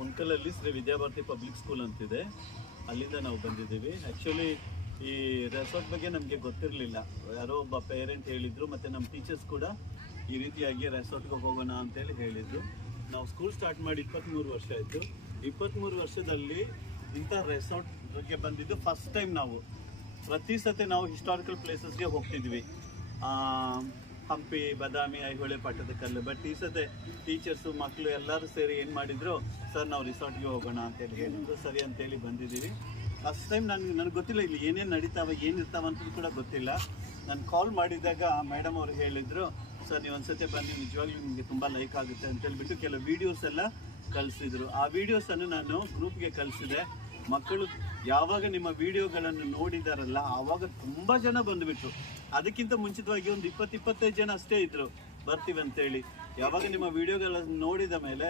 ಉಣ್ಕಲಲ್ಲಿ Shri Vidyabharati public school ಅಂತಿದೆ, ಅಲ್ಲಿಂದ ನಾವು ಬಂದಿದ್ದೀವಿ. ಆ್ಯಕ್ಚುಲಿ ಈ ರೆಸಾರ್ಟ್ ಬಗ್ಗೆ ನಮಗೆ ಗೊತ್ತಿರಲಿಲ್ಲ, ಯಾರೋ ಒಬ್ಬ ಪೇರೆಂಟ್ ಹೇಳಿದರು, ಮತ್ತು ನಮ್ಮ ಟೀಚರ್ಸ್ ಕೂಡ ಈ ರೀತಿಯಾಗಿ ರೆಸಾರ್ಟ್ಗೆ ಹೋಗೋಣ ಅಂತೇಳಿ ಹೇಳಿದರು. ನಾವು ಸ್ಕೂಲ್ ಸ್ಟಾರ್ಟ್ ಮಾಡಿ 23 ವರ್ಷ ಆಯಿತು. 23 ವರ್ಷದಲ್ಲಿ ಇಂಥ ರೆಸಾರ್ಟ್ ಬಗ್ಗೆ ಬಂದಿದ್ದು ಫಸ್ಟ್ ಟೈಮ್. ನಾವು ಪ್ರತಿ ಸತಿ ನಾವು ಹಿಸ್ಟಾರಿಕಲ್ ಪ್ಲೇಸಸ್ಗೆ ಹೋಗ್ತಿದ್ವಿ, ಹಂಪಿ, ಬಾದಾಮಿ, ಐಹೊಳೆ, ಪಟ್ಟದಕಲ್ಲು. ಬಟ್ ಈ ಸತಿ ಟೀಚರ್ಸು ಮಕ್ಕಳು ಎಲ್ಲರೂ ಸೇರಿ ಏನು ಮಾಡಿದ್ರು, ಸರ್ ನಾವು ರಿಸಾರ್ಟ್ಗೆ ಹೋಗೋಣ ಅಂತೇಳಿ ಹೇಳಿದ್ರು. ಸರಿ ಅಂತೇಳಿ ಬಂದಿದ್ದೀವಿ. ಫಸ್ಟ್ ಟೈಮ್ ನನಗೆ ಗೊತ್ತಿಲ್ಲ ಇಲ್ಲಿ ಏನೇನು ನಡೀತಾವೆ, ಏನಿರ್ತಾವೆ ಅಂತ ಕೂಡ ಗೊತ್ತಿಲ್ಲ. ನಾನು ಕಾಲ್ ಮಾಡಿದಾಗ ಮೇಡಮ್ ಅವರು ಹೇಳಿದರು, ಸರ್ ನೀವು ಒಂದ್ಸತಿ ಬನ್ನಿ, ನಿಜವಾಗ್ಲೂ ನಿಮಗೆ ತುಂಬ ಲೈಕ್ ಆಗುತ್ತೆ ಅಂತೇಳ್ಬಿಟ್ಟು ಕೆಲವು ವೀಡಿಯೋಸ್ ಎಲ್ಲ ಕಳಿಸಿದ್ರು. ಆ ವೀಡಿಯೋಸನ್ನು ನಾನು ಗ್ರೂಪ್ಗೆ ಕಳಿಸಿದೆ. ಮಕ್ಕಳು ಯಾವಾಗ ನಿಮ್ಮ ವಿಡಿಯೋಗಳನ್ನು ನೋಡಿದಾರಲ್ಲ ಆವಾಗ ತುಂಬ ಜನ ಬಂದುಬಿಟ್ರು. ಅದಕ್ಕಿಂತ ಮುಂಚಿತವಾಗಿ ಒಂದು 20-25 ಜನ ಅಷ್ಟೇ ಇದ್ದರು ಬರ್ತೀವಿ ಅಂತೇಳಿ. ಯಾವಾಗ ನಿಮ್ಮ ವಿಡಿಯೋಗಳನ್ನು ನೋಡಿದ ಮೇಲೆ